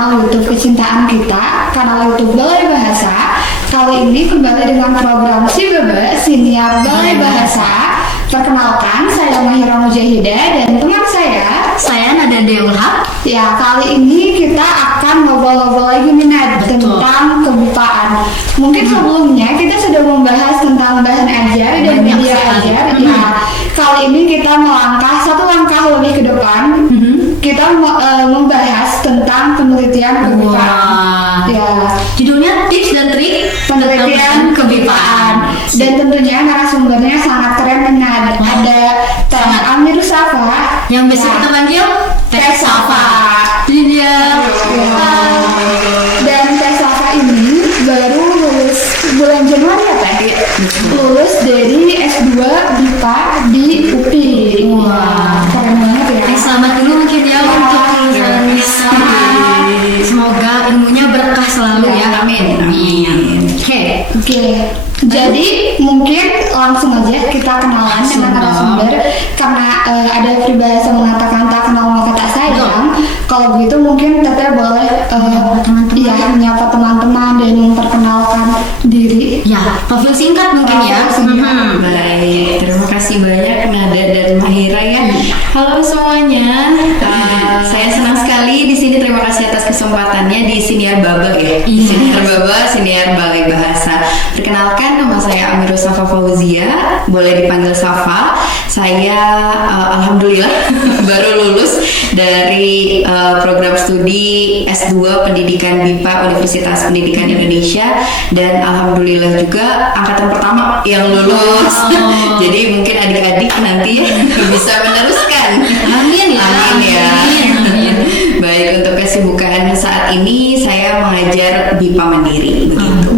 kanal YouTube kecintaan kita, kanal YouTube Balai Bahasa. Kali ini kembali dengan program Si Bebe, Siniar Balai Bahasa. Perkenalkan, saya Mahira Mujahidah dan teman saya Nada Deulhak. Ya, kali ini kita akan ngobrol-ngobrol lagi nih Nad, tentang kebipaan. Mungkin sebelumnya kita sudah membahas tentang bahan ajar dan media ajar. Ya, kali ini kita melangkah satu langkah lebih ke depan. Kita membahas tentang penelitian kebipaan. Ya, Judulnya Tips dan Trik penelitian kebipaan. Dan tentunya narasumbernya sangat keren dan ada Teh Amir Safa yang biasa kita panggil Teh Safa. Ini dia. Dan Teh Safa ini baru lulus bulan Januari ya Teh? Lulus dari S2 BIPA di UPI. Wah, keren banget ya. Selamat dulu mungkin ya untuk lulusan Safa. Semoga ilmunya berkah selalu ya. Amin. Oke. Jadi mungkin langsung aja kita kenalan dengan narasumber karena ada peribahasa mengatakan tak kenal maka tak sayang. Kalau begitu mungkin Teteh boleh menyapa teman-teman dan memperkenalkan diri. Ya, profil singkat mungkin ya. Baik, terima kasih banyak Nada dan Mahira ya. Halo semuanya, saya senang sekali di sini. Terima kasih atas kesempatannya di Siniar Baba ya. Siniar Baba, Siniar Balai Bahasa. Perkenalkan, nama saya Amir Safa Fauzia, boleh dipanggil Safa. Saya alhamdulillah baru lulus dari program studi S2 Pendidikan BIPA Universitas Pendidikan Indonesia dan alhamdulillah juga angkatan pertama yang lulus. Jadi mungkin adik-adik nanti bisa meneruskan. Amin ya. Amin. Baik, untuk kesibukan saat ini saya mengajar BIPA Mandiri begitu.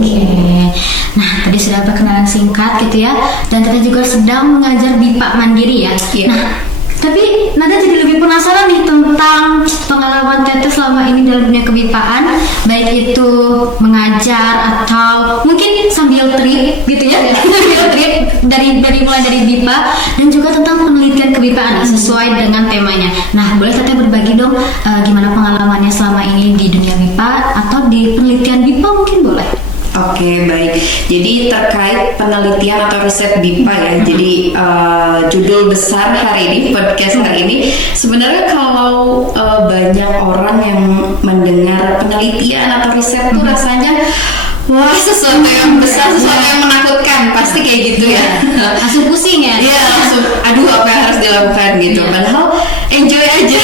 Nah, tadi sudah perkenalan singkat gitu ya. Dan kita juga sedang mengajar BIPA Mandiri ya. Nah, tapi Nada jadi lebih penasaran nih tentang pengalaman Teteh selama ini dalam dunia kebipaan, baik itu mengajar atau mungkin sambil trip gitu ya, sambil trip dari mulai dari BIPA dan juga tentang penelitian kebipaan sesuai dengan temanya. Nah, boleh Teteh berbagi dong gimana pengalamannya selama ini di dunia BIPA atau di penelitian BIPA mungkin boleh? Oke, baik. Jadi terkait penelitian atau riset BIPA ya. Jadi judul besar hari ini, podcast hari ini, sebenarnya kalau banyak orang yang mendengar penelitian atau riset tuh rasanya wah, sesuatu yang besar, sesuatu yang menakutkan, pasti kayak gitu ya. Langsung pusing ya? Iya, langsung aduh apa yang harus dilakukan gitu. Padahal enjoy aja.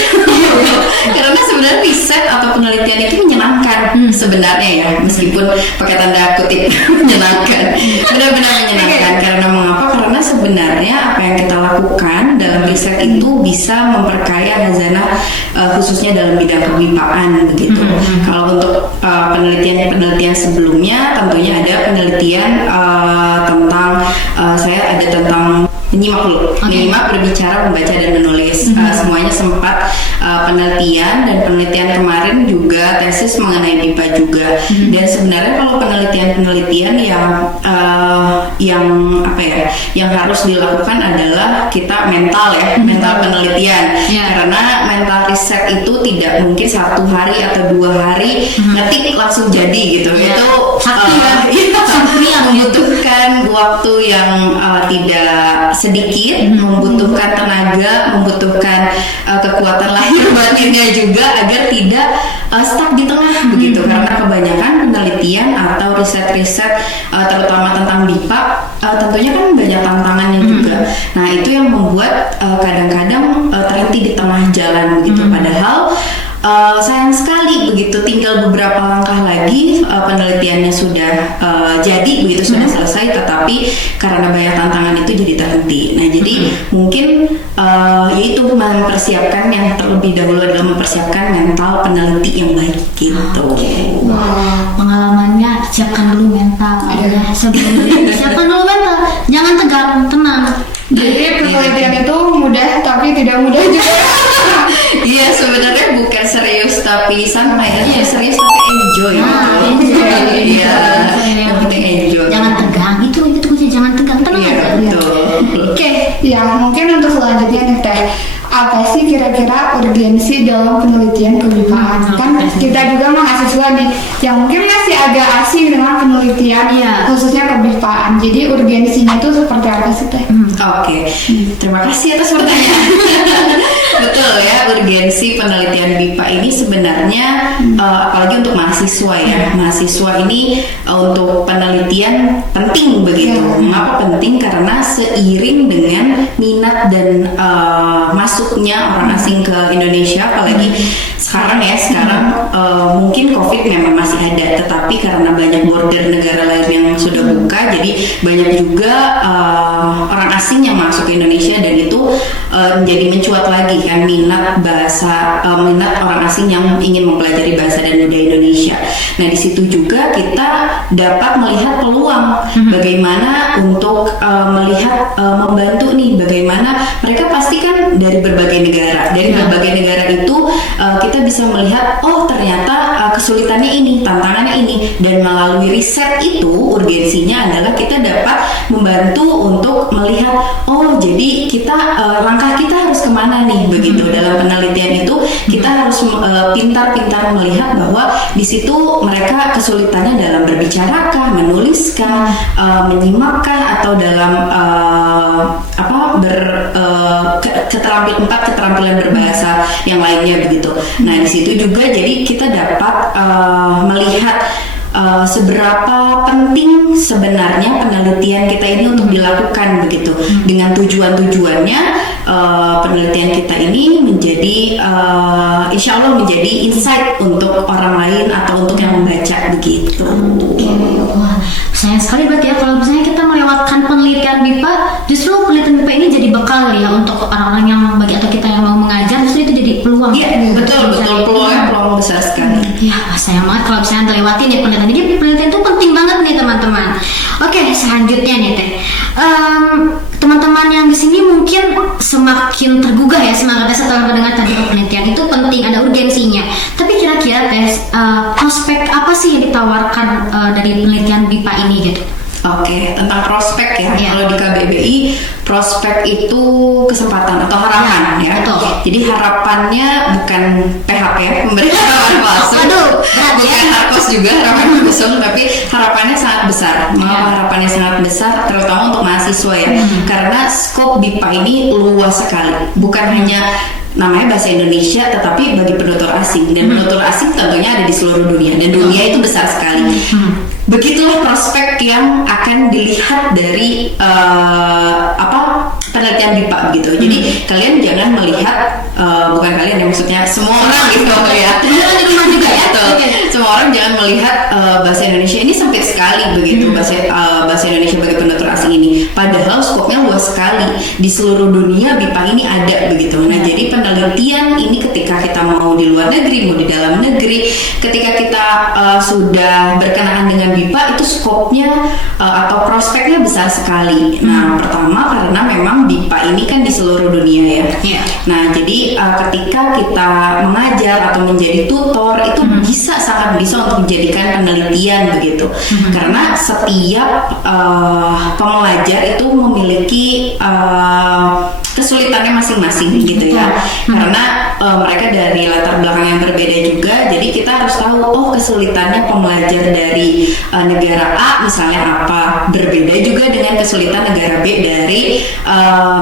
Karena sebenarnya riset atau penelitian itu menyenangkan sebenarnya ya, meskipun pakai tanda kutip menyenangkan. Benar-benar menyenangkan. Karena mengapa? Karena sebenarnya apa yang kita lakukan dalam riset itu bisa memperkaya hazanah khususnya dalam bidang kebipaan begitu. Kalau untuk penelitian sebelumnya tentunya ada penelitian tentang saya ada tentang menyimak dulu. Menyimak, berbicara, membaca dan menulis. Semuanya sempat penelitian, dan penelitian kemarin juga tesis mengenai BIPA juga. Dan sebenarnya kalau penelitian yang apa ya, yang harus dilakukan adalah kita mental ya, mental penelitian. Karena mental riset itu tidak mungkin 1 hari atau 2 hari ngetik langsung jadi gitu. Itu yang membutuhkan waktu yang tidak sedikit, membutuhkan tenaga, membutuhkan kekuatan lahir batinnya juga agar tidak stuck di tengah begitu. Karena kebanyakan penelitian atau riset-riset terutama tentang BIPA tentunya kan banyak tantangannya juga. Nah, itu yang membuat kadang-kadang terhenti di tengah jalan begitu. Padahal sayang sekali begitu, tinggal beberapa langkah lagi penelitiannya sudah jadi begitu, sudah selesai, tetapi karena banyak tantangan itu jadi terhenti. Nah, jadi mungkin yaitu mempersiapkan yang terlebih dahulu adalah mempersiapkan mental peneliti yang baik gitu. Pengalamannya siapkan dulu mental ya, sebelum siapkan dulu mental, jangan tegang, tenang. Jadi penelitian itu mudah tapi tidak mudah juga. Iya, sebenarnya bukan serius tapi santai, serius tapi enjoy. Iya, yang penting enjoy. Jangan tegang, itu jangan tegang, tenang aja. Betul. Oke, ya mungkin untuk selanjutnya nih Teh, apa sih kira-kira urgensi dalam penelitian kebipaan. Kan kita juga mahasiswa nih yang mungkin masih agak asing dengan penelitian khususnya kebipaan. Jadi urgensinya itu seperti apa sih Teh? Oke, terima kasih atas pertanyaan. Betul ya, urgensi penelitian BIPA ini sebenarnya apalagi untuk mahasiswa ya. Mahasiswa ini untuk penelitian penting begitu. Mengapa penting? Karena seiring dengan minat dan masuknya orang asing ke Indonesia, apalagi sekarang mungkin COVID memang masih ada, tetapi karena banyak border negara lain yang sudah buka, jadi banyak juga orang asing yang masuk ke Indonesia, dan itu menjadi mencuat lagi kan minat orang asing yang ingin mempelajari bahasa dan budaya Indonesia. Nah di situ juga kita dapat melihat peluang bagaimana untuk membantu nih, bagaimana mereka pasti kan dari berbagai negara. Dari berbagai negara itu kita bisa melihat, oh ternyata kesulitannya ini, tantangannya ini, dan melalui riset itu urgensinya adalah kita dapat membantu untuk melihat, oh jadi kita langkah kita harus kemana nih begitu. Dalam penelitian itu kita harus pintar-pintar melihat bahwa di situ mereka kesulitannya dalam berbicarakkah, menuliskah, menyimakkah, atau dalam keterampilan berbahasa yang lainnya begitu. Nah di situ juga jadi kita dapat melihat seberapa penting sebenarnya penelitian kita ini untuk dilakukan begitu, dengan tujuannya penelitian kita ini menjadi insya Allah menjadi insight untuk orang lain atau untuk yang membaca begitu. Wah, sayang sekali berarti ya kalau misalnya kita melewatkan penelitian BIPA, justru penelitian BIPA ini jadi bekal ya untuk orang-orang yang atau kita yang mau mengajar, justru itu jadi peluang. Iya, betul peluang besar sekali. Ya, sayang banget kalau misalnya terlewatin ya penelitian. Jadi penelitian itu penting banget nih teman-teman. Oke, selanjutnya nih Teh. Teman-teman yang di sini mungkin semakin tergugah ya semangatnya setelah mendengar tadi penelitian itu penting, ada urgensinya. Tapi kira-kira Teh, prospek apa sih yang ditawarkan dari penelitian BIPA ini gitu? Oke, tentang prospek ya. Kalau di KBBI, prospek itu kesempatan atau harapan ya. Betul. Jadi harapannya bukan PHP ya, memberikan harapan palsu. Bukan harkos juga harapan kosong, tapi harapannya sangat besar. Harapannya sangat besar, terutama untuk mahasiswa ya. Karena skop BIPA ini luas sekali. Bukan hanya namanya bahasa Indonesia, tetapi bagi penutur asing, dan penutur asing tentunya ada di seluruh dunia, dan dunia itu besar sekali. Begitulah prospek yang akan dilihat dari penelitian BIPA gitu. Jadi kalian jangan melihat bukan kalian ya, maksudnya semua orang gitu ya. Di rumah juga ya. Semua orang jangan melihat bahasa Indonesia ini sempit sekali begitu, bahasa Indonesia bagi penutur asing ini. Padahal skopnya luas sekali, di seluruh dunia BIPA ini ada begitu. Nah jadi penelitian ini ketika kita mau di luar negeri, mau di dalam negeri, ketika kita sudah berkenaan dengan BIPA, itu skopnya atau prospeknya besar sekali. Nah pertama karena memang BIPA ini kan di seluruh dunia ya. Nah jadi ketika kita mengajar atau menjadi tutor itu sangat bisa untuk dijadikan penelitian begitu. Karena setiap pembelajar itu memiliki kesulitannya masing-masing gitu ya. Karena mereka dari latar belakang yang berbeda juga, jadi kita harus tahu kesulitannya pembelajar dari negara A misalnya apa, berbeda juga dengan kesulitan negara B dari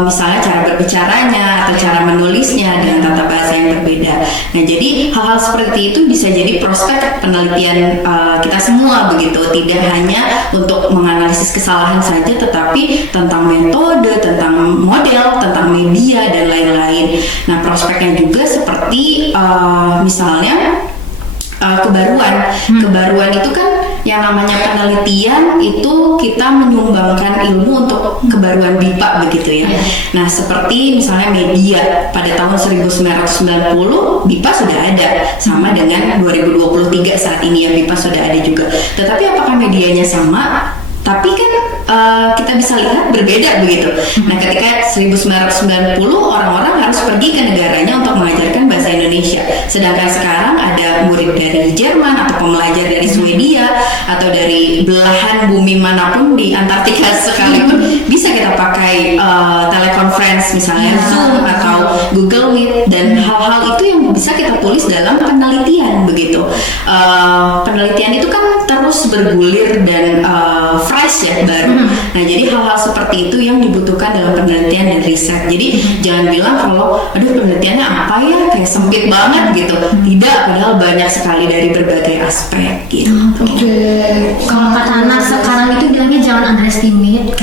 misalnya cara berbicaranya atau cara menulisnya dengan tata bahasa yang berbeda. Nah jadi hal-hal seperti itu bisa jadi prospek penelitian kita semua begitu, tidak hanya untuk menganalisis kesalahan saja, tetapi tentang metode, tentang model, tentang media dan lain-lain. Nah prospeknya juga seperti misalnya kebaruan itu kan yang namanya penelitian itu kita menyumbangkan ilmu untuk kebaruan BIPA begitu ya. Nah seperti misalnya media pada tahun 1990 BIPA sudah ada, sama dengan 2023 saat ini ya BIPA sudah ada juga. Tetapi apakah medianya sama? Tapi kan kita bisa lihat berbeda begitu. Nah ketika 1990 orang-orang harus harus pergi ke negaranya untuk mengajarkan bahasa Indonesia. Sedangkan sekarang ada murid dari Jerman atau pembelajar dari Swedia atau dari belahan bumi manapun di Antartika sekalipun bisa kita pakai teleconference misalnya Zoom atau Google Meet, dan hal-hal itu yang bisa kita tulis dalam penelitian begitu. Penelitian itu kan terus bergulir dan fresh ya, baru. Nah jadi hal-hal seperti itu yang dibutuhkan dalam penelitian dan riset. Jadi jangan bilang kalau aduh penelitiannya apa ya, kayak sempit banget gitu. Tidak, padahal banyak sekali dari berbagai aspek gitu. Kalau kata anak sekarang itu bilangnya jangan underestimate.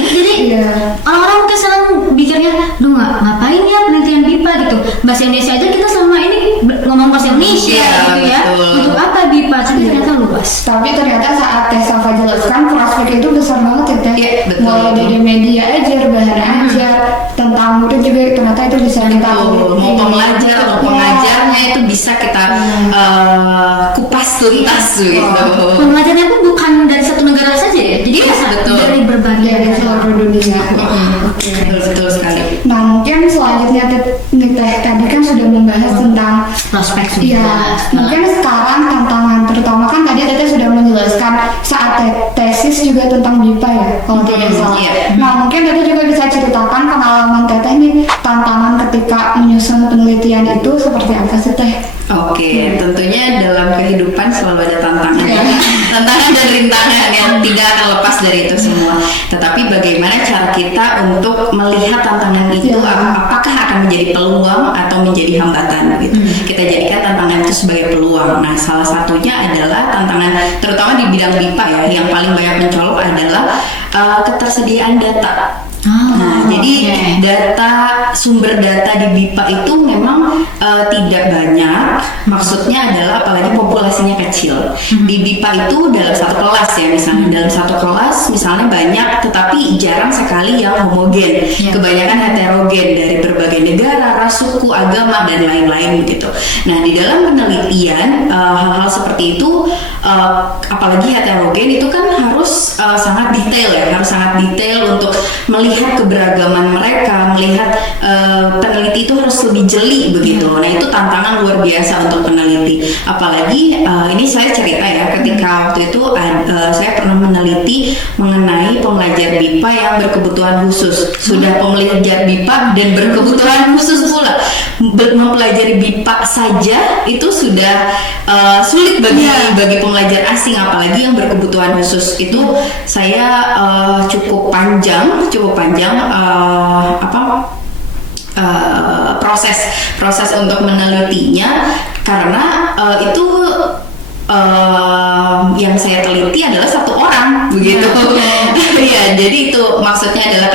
Jadi orang-orang mungkin sekarang pikirnya, duh ngapain ya penelitian BIPA gitu. Bahasa Indonesia aja kita selama ini ngomong bahasa Indonesia gitu ya. Untuk apa BIPA? Tapi ternyata luas. Tapi ternyata saat Teh Safa jelaskan, prospek itu besar banget ya Teh. Betul, mulai dari media ajar, bahan ajar, tentang murid juga ternyata itu bisa kita mau pembelajar atau pengajarnya itu bisa kita kupas tuntas gitu. Pengajarnya pun bukan dari satu negara saja ya. Jadi bisa dari berbagai dari seluruh dunia. Betul sekali. Nah mungkin selanjutnya Teh tadi kan sudah membahas tentang prospek ya, mungkin sekarang tantangan, terutama kan tadi Teteh sudah menjelaskan saat tesis juga tentang BIPA ya, kalau tidak salah. Nah mungkin Teteh juga bisa ceritakan pengalaman Teteh nih, tantangan ketika menyusun penelitian itu seperti apa sih Teh? Oke, tentunya dalam kehidupan selalu ada tantangan, tantangan dan rintangan yang tidak akan lepas dari itu semua. Tetapi bagaimana cara kita untuk melihat tantangan itu, apakah akan menjadi peluang atau menjadi hambatan gitu. Kita jadikan tantangan itu sebagai peluang. Nah, salah satunya adalah tantangan, terutama di bidang BIPA ya, yang paling banyak mencolok adalah ketersediaan data. Jadi sumber data di BIPA itu memang tidak banyak. Maksudnya adalah apalagi populasinya kecil. Di BIPA itu dalam satu kelas ya, misalnya dalam satu kelas misalnya banyak, tetapi jarang sekali yang homogen. Kebanyakan heterogen dari berbagai negara, ras, suku, agama dan lain-lain begitu. Nah di dalam penelitian hal-hal seperti itu, apalagi heterogen itu kan harus sangat detail ya, harus sangat detail untuk melihat keberagaman mereka, melihat peneliti itu harus lebih jeli begitu. Nah itu tantangan luar biasa untuk peneliti. Apalagi ini saya cerita ya, ketika waktu itu saya pernah meneliti mengenai pembelajar BIPA yang berkebutuhan khusus. Sudah pembelajar BIPA dan berkebutuhan khusus pula, mempelajari BIPA saja itu sudah sulit bagi pembelajar asing, apalagi yang berkebutuhan khusus. Itu saya cukup panjang proses untuk menelitinya, karena itu yang saya teliti adalah satu orang begitu. Ya, jadi itu maksudnya adalah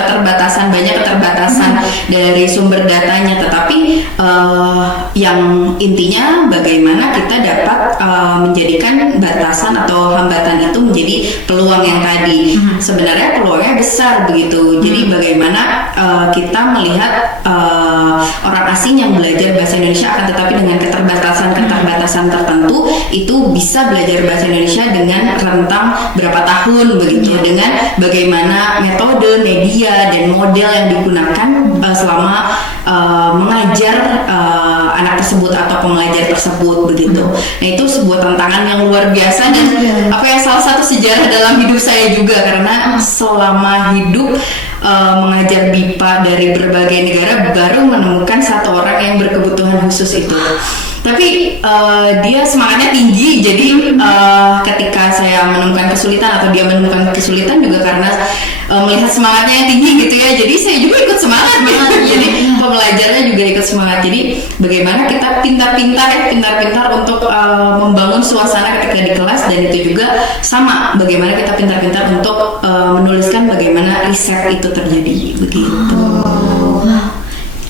banyak keterbatasan dari sumber datanya, tetapi yang intinya bagaimana kita dapat menjadikan batasan atau hambatan itu menjadi peluang yang tadi. Sebenarnya peluangnya besar begitu. Jadi bagaimana kita melihat orang asing yang belajar bahasa Indonesia akan tetapi dengan keterbatasan tertentu itu bisa belajar bahasa Indonesia dengan rentang berapa tahun begitu, dengan bagaimana metode, media dan model yang digunakan selama mengajar anak tersebut atau pengajar tersebut begitu. Nah itu sebuah tantangan yang luar biasa dan salah satu sejarah dalam hidup saya juga, karena selama hidup mengajar BIPA dari berbagai negara baru menemukan satu orang yang berkebutuhan khusus itu. Tapi dia semangatnya tinggi, jadi ketika saya menemukan kesulitan atau dia menemukan kesulitan juga karena melihat semangatnya yang tinggi gitu ya, jadi saya juga ikut semangat gitu. Jadi pembelajarnya juga ikut semangat. Jadi bagaimana kita pintar-pintar untuk membangun suasana ketika di kelas, dan itu juga sama bagaimana kita pintar-pintar untuk menuliskan bagaimana riset itu terjadi begitu.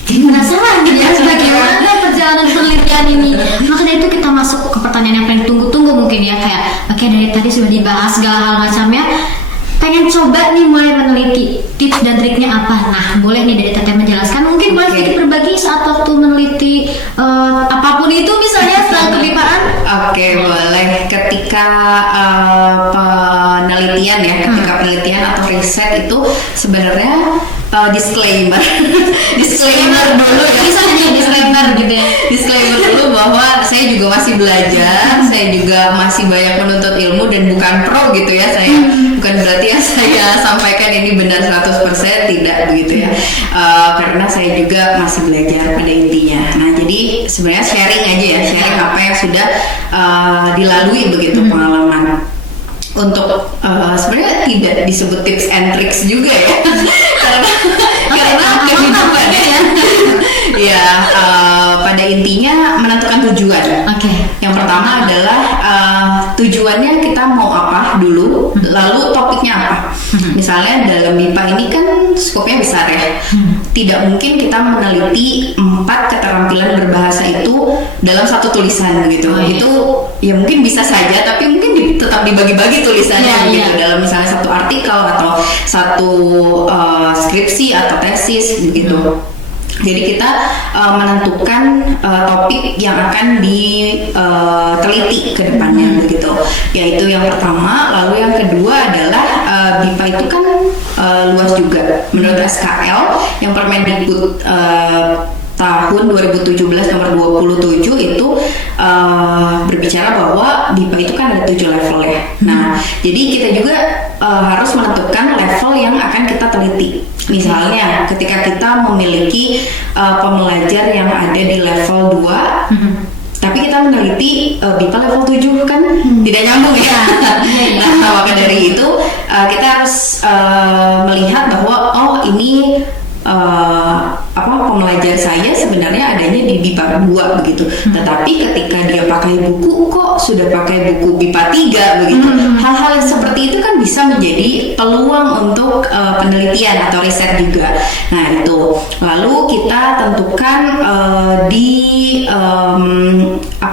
Jadi penasaran ya bagaimana perjalanan penelitian ini. Makanya itu kita masuk ke pertanyaan yang paling ditunggu-tunggu mungkin ya, kayak oke, dari tadi sudah dibahas segala hal macamnya. Pengen coba nih mulai meneliti, tips dan triknya apa? Nah, boleh nih dari Teteh menjelaskan. Mungkin boleh sedikit berbagi saat waktu meneliti apapun itu, misalnya tentang kebipaan. Oke, boleh. Ketika penelitian ya, ketika penelitian atau riset itu sebenarnya disclaimer dulu ya, bisa hanya disclaimer gitu ya. Disclaimer dulu bahwa saya juga masih belajar, saya juga masih banyak menuntut ilmu dan bukan pro gitu ya. Saya bukan berarti yang saya sampaikan ini benar 100%, tidak begitu ya. Karena saya juga masih belajar pada intinya. Nah, jadi sebenarnya sharing aja ya, sharing apa yang sudah dilalui begitu pengalaman. Untuk sebenarnya tidak disebut tips and tricks juga ya. karena kehidupan ya pada intinya menentukan tujuan. Yang pertama adalah tujuannya kita mau apa dulu, lalu topiknya apa. Misalnya dalam MIPA ini kan skopnya besar ya. Tidak mungkin kita meneliti 4 keterampilan berbahasa itu dalam satu tulisan gitu. Itu ya mungkin bisa saja, tapi mungkin tetap dibagi-bagi tulisannya gitu. Dalam misalnya satu artikel atau satu skripsi atau tesis begitu. Jadi kita menentukan topik yang akan diteliti ke depannya begitu. Yaitu yang pertama, lalu yang kedua adalah BIPA itu kan luas juga. Menurut SKL yang Permendikbud tahun 2017 nomor 27 itu berbicara bahwa BIPA itu kan ada 7 level ya. Nah, jadi kita juga harus menentukan level yang akan kita teliti. Misalnya ketika kita memiliki pembelajar yang ada di level 2, tapi kita meneliti BIPA level 7 kan tidak nyambung ya. Nah, maka dari itu kita harus melihat bahwa ini pembelajar saya sebenarnya adanya di BIPA 2 begitu. Tetapi ketika dia pakai buku kok sudah pakai buku BIPA 3 begitu. Hal-hal yang seperti itu kan bisa menjadi peluang untuk penelitian atau riset juga. Nah, itu. Lalu kita tentukan di 4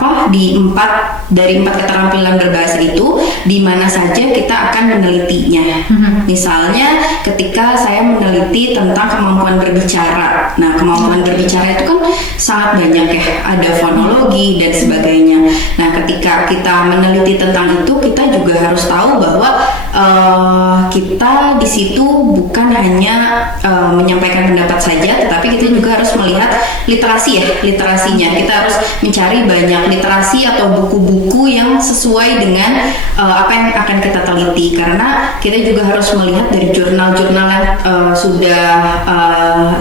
keterampilan berbahasa itu di mana saja kita akan menelitinya. Misalnya ketika saya meneliti tentang kemampuan berbicara. Nah, kemampuan berbicara itu kan sangat banyak ya, ada fonologi dan sebagainya. Nah, ketika kita meneliti tentang itu, kita juga harus tahu bahwa kita di situ bukan hanya menyampaikan pendapat saja, tetapi kita juga harus melihat literasinya. Kita harus mencari banyak literasi atau buku-buku yang sesuai dengan apa yang akan kita teliti, karena kita juga harus melihat dari jurnal-jurnal yang sudah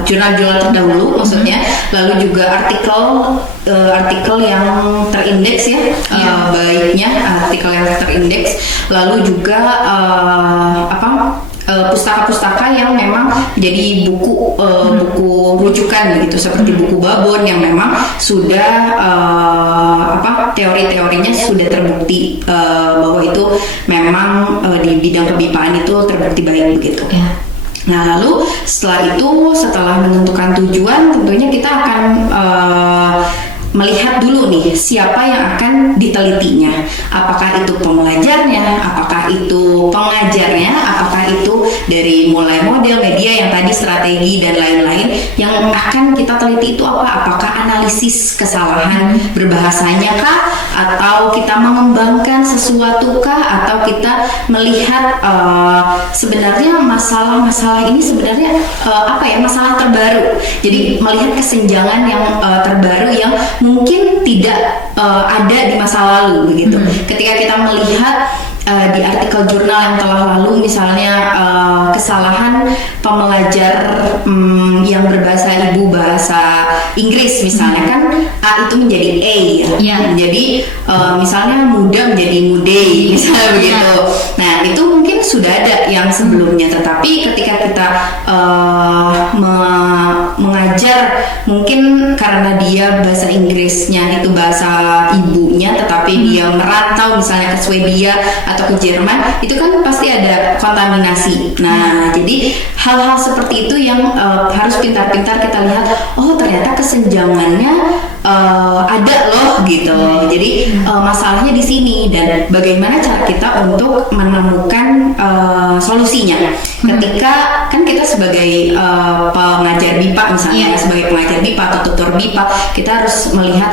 jurnal-jurnal terdahulu maksudnya, lalu juga artikel yang terindeks ya, baiknya artikel yang terindeks, lalu juga pustaka-pustaka yang memang jadi buku rujukan begitu, seperti buku Babon yang memang sudah teori-teorinya sudah terbukti bahwa itu memang di bidang kebipaan itu terbukti baik begitu. Nah, lalu setelah menentukan tujuan, tentunya kita akan melihat dulu nih siapa yang akan ditelitinya. Apakah itu pembelajarnya, apakah itu pengajarnya, apakah itu dari mulai model, media yang tadi, strategi dan lain-lain. Yang akan kita teliti itu apa? Apakah analisis kesalahan berbahasanya kah? Atau kita mengembangkan sesuatu kah? Atau kita melihat sebenarnya masalah-masalah ini sebenarnya masalah terbaru. Jadi melihat kesenjangan yang terbaru yang mungkin tidak ada di masa lalu begitu. Ketika kita melihat di artikel jurnal yang telah lalu, misalnya kesalahan pembelajar yang berbahasa ibu bahasa Inggris misalnya kan A itu menjadi A ya. Jadi misalnya muda menjadi mudei misalnya begitu. Nah, itu mungkin sudah ada yang sebelumnya, tetapi ketika kita mengajar, mungkin karena dia bahasa Inggrisnya itu bahasa ibunya, tetapi dia merantau misalnya ke Swedia atau ke Jerman, itu kan pasti ada kontaminasi. Nah, jadi hal-hal seperti itu yang harus pintar-pintar kita lihat. Oh, ternyata kesenjangannya ada loh gitu. Jadi masalahnya di sini dan bagaimana cara kita untuk menemukan solusinya. Ketika kan kita sebagai pengajar BIPA misalnya, sebagai pengajar BIPA atau tutor BIPA, kita harus melihat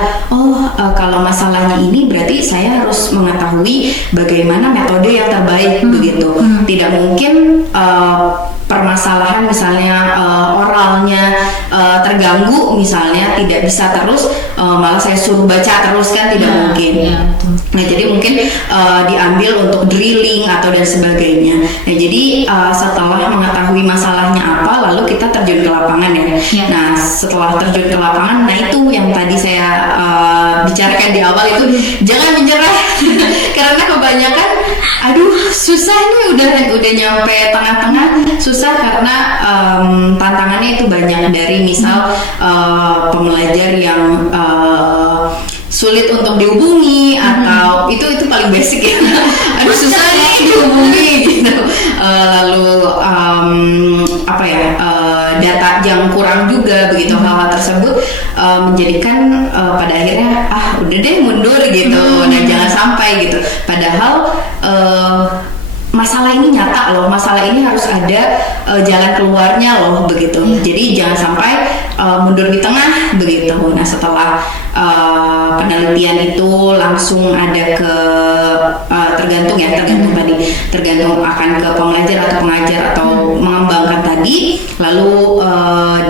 kalau masalahnya ini berarti saya harus mengetahui bagaimana metode yang terbaik begitu. Tidak mungkin permasalahan misalnya oralnya terganggu misalnya, tidak bisa terus malah saya suruh baca terus kan tidak mungkin. Nah jadi mungkin diambil untuk drilling atau dan sebagainya. Nah jadi setelah mengetahui masalahnya apa, lalu kita terjun ke lapangan ya. Nah setelah terjun ke lapangan, nah itu yang tadi saya bicarakan di awal itu, jangan menyerah karena kebanyakan susah nih, udah nyampe tengah-tengah susah karena tantangannya itu banyak, dari misal pembelajar yang sulit untuk dihubungi atau itu paling basic ya. Susah nih dihubungi gitu. Lalu data yang kurang juga begitu. Hal-hal tersebut menjadikan pada akhirnya udah deh mundur gitu. Nah jangan sampai gitu. Padahal masalah ini nyata loh, masalah ini harus ada jalan keluarnya loh begitu. Jadi jangan sampai mundur di tengah begitu. Nah setelah penelitian itu langsung ada ke tergantung akan ke pembelajar atau pengajar atau mengembangkan tadi, lalu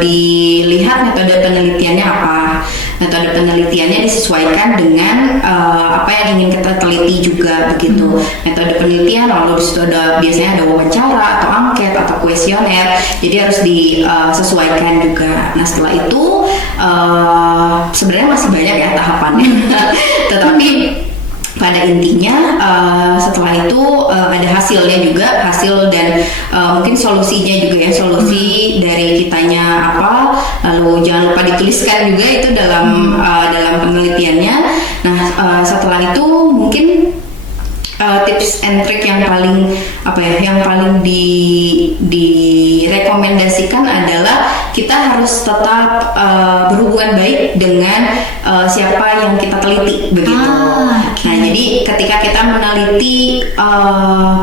dilihat metode penelitiannya apa. Metode penelitiannya disesuaikan dengan apa yang ingin kita teliti juga begitu. Metode penelitian lalu disitu biasanya ada wawancara atau angket atau kuesioner, jadi harus disesuaikan juga. Nah setelah itu sebenarnya masih banyak ya tahapannya, tetapi pada intinya setelah itu ada hasilnya juga, hasil dan mungkin solusinya juga ya, solusi dari kitanya apa, lalu jangan lupa dituliskan juga itu dalam penelitiannya. Nah setelah itu mungkin tips and trick yang paling direkomendasikan adalah kita harus tetap berhubungan baik dengan siapa yang kita teliti begitu. Nah jadi ketika kita meneliti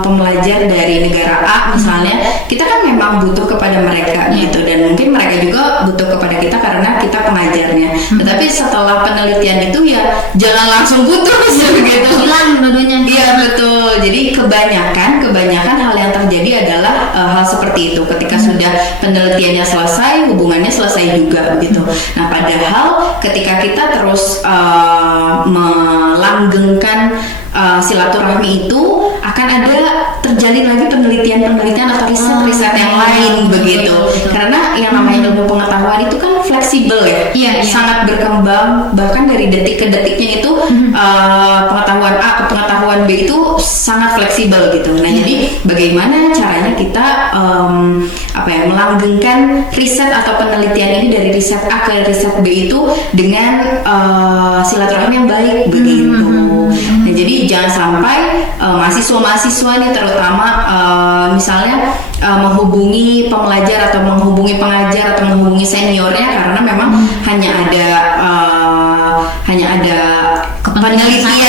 pembelajar dari negara A misalnya, kita kan memang butuh kepada mereka gitu, dan mungkin mereka juga butuh kepada kita karena kita pengajarnya. Tetapi setelah penelitian itu ya jangan langsung putus begitu. Hilang dua-duanya. Iya betul. Jadi kebanyakan hal yang terjadi adalah hal seperti itu. Ketika sudah penelitiannya selesai, hubungannya selesai juga begitu. Nah padahal ketika kita terus melanggengkan silaturahmi itu, akan ada terjalin lagi penelitian atau riset yang lain begitu. Karena yang namanya ilmu pengetahuan itu kan fleksibel ya, sangat berkembang, bahkan dari detik ke detiknya itu pengetahuan A ke pengetahuan B itu sangat fleksibel gitu. Nah jadi bagaimana caranya kita melanggengkan riset atau penelitian ini dari riset A ke riset B itu dengan silaturahmi yang baik begitu. Nah jadi jangan sampai mahasiswa-mahasiswa nih terutama misalnya menghubungi pembelajar atau menghubungi pengajar atau menghubungi seniornya karena memang hanya ada penelitian saja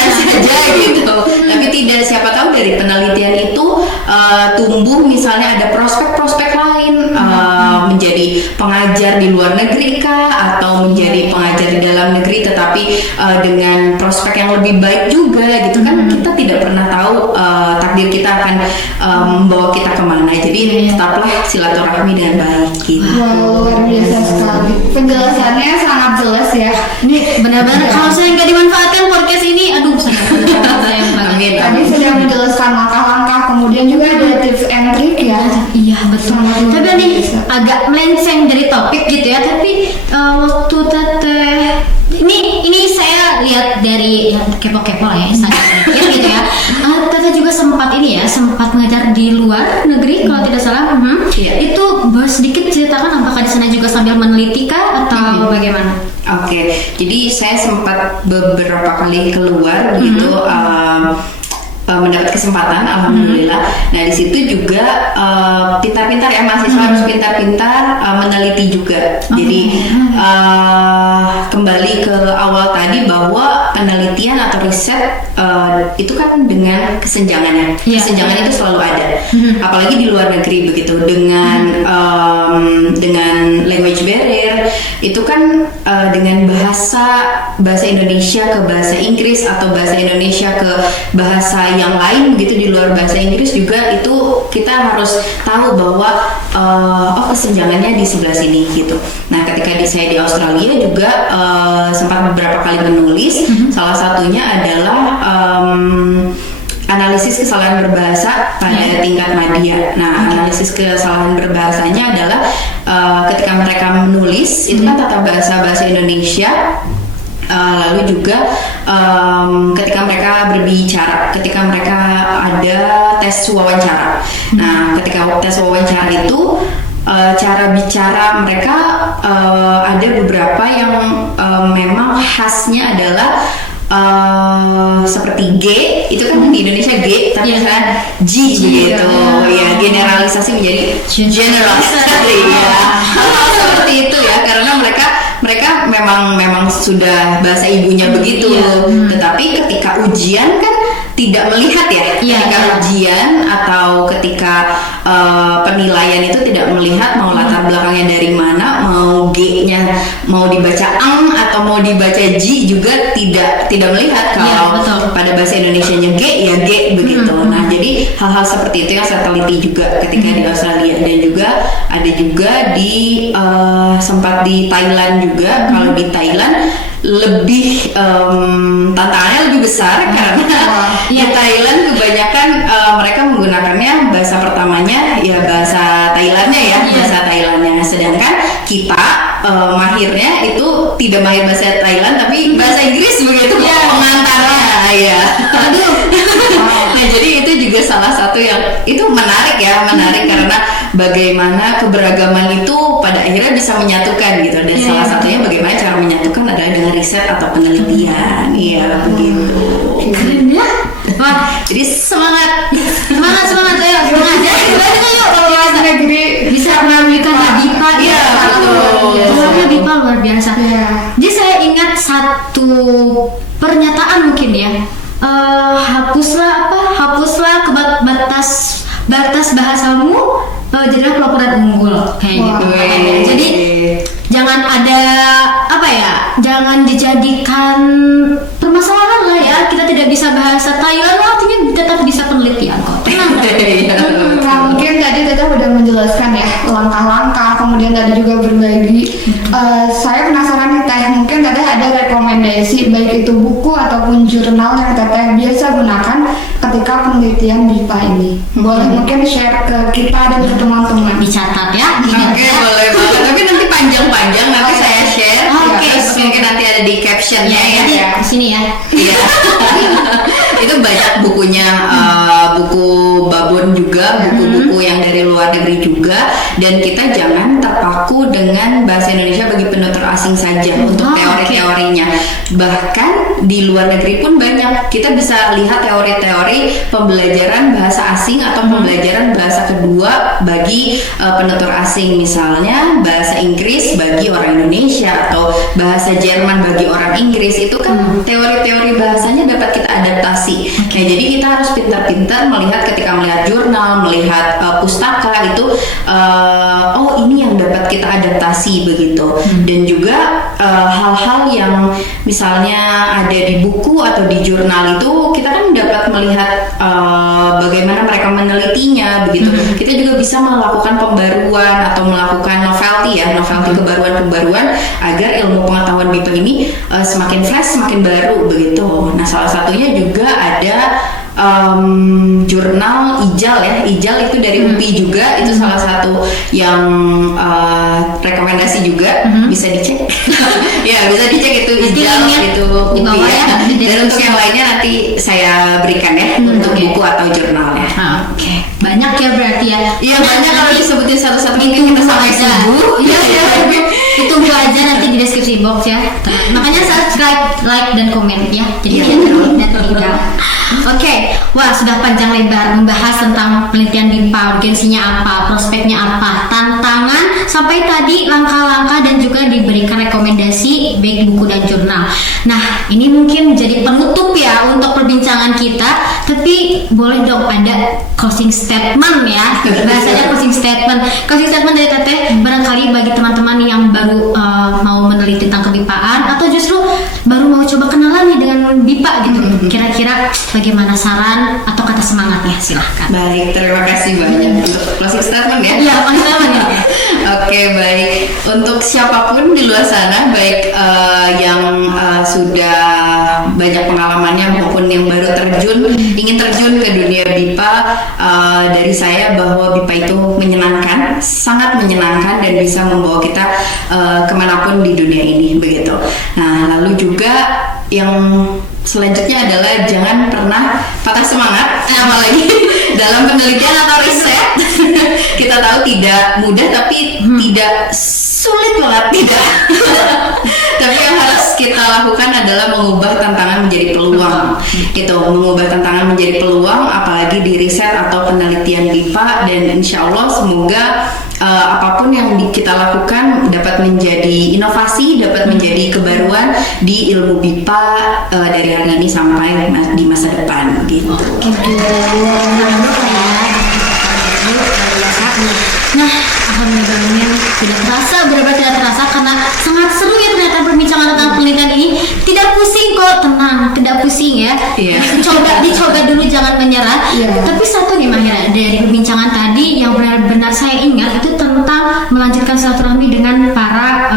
gitu. Tapi tidak, siapa tahu dari penelitian itu tumbuh misalnya ada prospek-prospek lain, menjadi pengajar di luar negeri kah, atau menjadi pengajar di dalam negeri tetapi dengan prospek yang lebih baik juga gitu kan. Kita tidak pernah tahu takdir kita akan membawa kita kemana. Jadi tetaplah silaturahmi dengan baik gitu. Wow, luar biasa sekali. Penjelasannya sangat jelas ya. Ini benar-benar kalau saya nggak dimanfaatkan podcast ini, sayang banget. Amin. Tadi sudah menjelaskan langkah-langkah, kemudian juga ada tips and trick ya. Iya betul. Tapi nih agak melenceng dari topik gitu ya. Tapi waktu teteh ini saya lihat dari yang kepo-kepo lah ya, Instagram gitu ya. Teteh juga sempat mengajar di luar negeri kalau tidak salah. Itu sedikit ceritakan, apakah di sana juga sambil meneliti kah atau bagaimana? Oke, jadi saya sempat beberapa kali keluar gitu. Mendapat kesempatan, alhamdulillah. Nah di situ juga pintar-pintar ya, mahasiswa harus pintar-pintar meneliti juga. Jadi kembali ke awal tadi bahwa penelitian atau riset itu kan dengan kesenjangannya. Kesenjangan itu selalu ada. Apalagi di luar negeri begitu, dengan language barrier itu kan dengan bahasa Indonesia ke bahasa Inggris atau bahasa Indonesia ke bahasa yang lain begitu di luar bahasa Inggris juga, itu kita harus tahu bahwa kesenjangannya di sebelah sini gitu. Nah, ketika saya di Australia juga sempat beberapa kali menulis, salah satunya adalah analisis kesalahan berbahasa pada tingkat madya. Nah, analisis kesalahan berbahasanya adalah ketika mereka menulis itu kan tata bahasa Indonesia. Lalu juga ketika mereka berbicara, ketika mereka ada tes wawancara. Nah, ketika tes wawancara itu cara bicara mereka ada beberapa yang memang khasnya adalah seperti G, itu kan di Indonesia G, tapi kan G gitu, ya generalisasi menjadi generalisasi, ya seperti itu ya, karena mereka memang sudah bahasa ibunya begitu, tetapi ketika ujian kan tidak melihat ya, ketika ujian atau ketika penilaian itu tidak melihat mau latar belakangnya dari mana, mau G-nya mau dibaca ang atau mau dibaca G juga tidak melihat. Kalau pada bahasa Indonesianya G ya G begitu. Nah, jadi hal-hal seperti itu yang saya teliti juga ketika di Australia, dan juga ada juga di sempat di Thailand juga. Kalau di Thailand lebih tantangannya lebih besar karena di Thailand kebanyakan mereka menggunakannya bahasa pertamanya ya bahasa Thailandnya ya, bahasa Thailandnya, sedangkan kita mahirnya itu tidak mahir bahasa Thailand tapi bahasa Inggris begitu pengantarnya ya. Nah, jadi itu juga salah satu yang itu menarik karena bagaimana keberagaman itu pada akhirnya bisa menyatukan gitu, dan salah satunya bagaimana cara menyatukan adalah dengan riset atau penelitian. Iya begitu. Keren ya. Wah, jadi semangat ayo semangat aja yuk kalau bahasa negeri bisa melanjutkan BIPA ya. Betul. BIPA luar biasa. Jadi saya ingat satu pernyataan mungkin ya. Hapuslah batas bahasamu, jadilah pelaporan unggul kayak gitu. Jadi jangan ada jangan dijadikan permasalahan lah ya. Kita tidak bisa bahasa Thailand, artinya tetap bisa penelitian kok. Tenang. Nah, mungkin tadi Tete udah menjelaskan ya langkah-langkah, kemudian tadi juga berbagi. Saya penasaran nih Teh, mungkin Tete ada rekomendasi baik itu buku ataupun jurnal yang Tete biasa gunakan ketika penelitian BIPA ini. Boleh mungkin share ke kita dan ke teman-teman. Dicatat ya. Oke, boleh banget. Tapi nanti panjang-panjang nanti saya share. Terus mungkin nanti ada di captionnya ya. Di sini ya. Iya. Itu banyak bukunya, buku babon juga, buku-buku yang dari luar negeri juga, dan kita jangan terpaku dengan bahasa Indonesia bagi penutur asing saja untuk teori-teorinya. Bahkan di luar negeri pun banyak. Kita bisa lihat teori-teori pembelajaran bahasa asing atau pembelajaran bahasa kedua bagi penutur asing, misalnya bahasa Inggris bagi orang Indonesia atau bahasa Jerman bagi orang Inggris. Itu kan teori-teori bahasanya dapat kita adaptasi. Nah, jadi kita harus pintar-pintar ketika melihat jurnal, melihat pustaka itu, ini yang dapat kita adaptasi begitu. Dan juga hal-hal yang misalnya ada di buku atau di jurnal itu kita kan dapat melihat bagaimana mereka menelitinya begitu. Kita juga bisa melakukan pembaruan atau melakukan novelty kebaruan-kebaruan agar ilmu pengetahuan BIPA ini semakin fresh, semakin baru begitu. Nah, salah satunya juga ada jurnal IJAL ya. IJAL itu dari UPI juga, itu salah satu yang rekomendasi juga, bisa dicek. Ya, bisa dicek itu IJAL itu UPI ya. Dan untuk yang lainnya nanti saya berikan ya untuk buku atau jurnalnya. Oke. Banyak ya berarti ya. Iya, banyak. Kalau disebutin satu-satu mungkin kita sampai subuh. Iya. Ditunggu aja aja nanti di deskripsi box ya. Makanya subscribe, like dan komen ya. Jadi tidak tertinggal. Oke, wah sudah panjang lebar membahas tentang penelitian BIPA, urgensinya apa, prospeknya apa, tantangan, sampai tadi langkah-langkah dan juga diberikan rekomendasi baik buku dan jurnal. Nah, ini mungkin jadi penutup ya untuk perbincangan kita. Tapi boleh dong ada closing statement ya. Bahasanya closing statement. Closing statement dari Teteh barangkali bagi teman-teman yang baru mau meneliti tentang kebipaan atau justru baru mau coba kenalan nih dengan BIPA gitu. Kira-kira bagaimana saran atau kata semangatnya? Silahkan. Baik, terima kasih banyak untuk closing statement ya. Iya, closing statement ya. Oke, baik. Untuk siapapun di luar sana, baik yang sudah banyak pengalamannya maupun yang baru ingin terjun ke dunia BIPA, dari saya bahwa BIPA itu menyenangkan, sangat menyenangkan dan bisa membawa kita kemanapun di dunia ini begitu. Nah, lalu juga yang selanjutnya adalah jangan pernah patah semangat, apalagi dalam penelitian atau riset. Kita tahu tidak mudah, tapi tidak sulit banget, tidak. Tapi yang harus kita lakukan adalah mengubah tantangan menjadi peluang. Gitu, mengubah tantangan menjadi peluang, apalagi di riset atau penelitian BIPA, dan insya Allah semoga apapun yang kita lakukan dapat menjadi inovasi, dapat menjadi kebaruan di ilmu BIPA dari hari ini sampai di masa depan gitu. Nah, alhamdulillah tidak terasa, benar-benar tidak terasa karena sangat seru ya ternyata perbincangan tentang penelitian ini. Tidak pusing kok, tenang, tidak pusing ya. Dicoba dulu, jangan menyerah. Tapi satu nih Mahira, dari perbincangan tadi yang benar-benar saya ingat itu tentang melanjutkan silaturahmi dengan para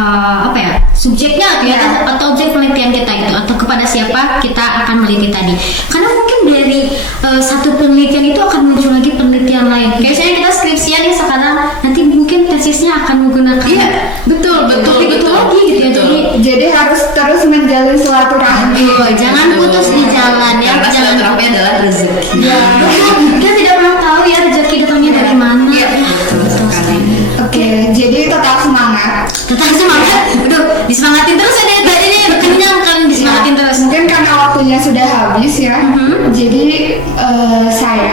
subjeknya atau objek penelitian kita itu, atau kepada siapa kita akan meneliti tadi. Karena mungkin dari satu penelitian itu akan muncul lagi penelitian lain. Biasanya kita skripsian ya sekarang, nanti mungkin tesisnya akan menggunakan betul lagi gitu ya. Jadi harus terus menjalin silaturahmi. Jangan putus di jalan ya. Karena silaturahmi adalah rezeki. Kita tidak pernah tahu ya rezeki datangnya dari mana. Oke, jadi tetap semangat. Aduh, disemangatin terus ya tadi nih, kenyang kan disemangatin terus. Mungkin karena waktunya sudah habis ya. Jadi saya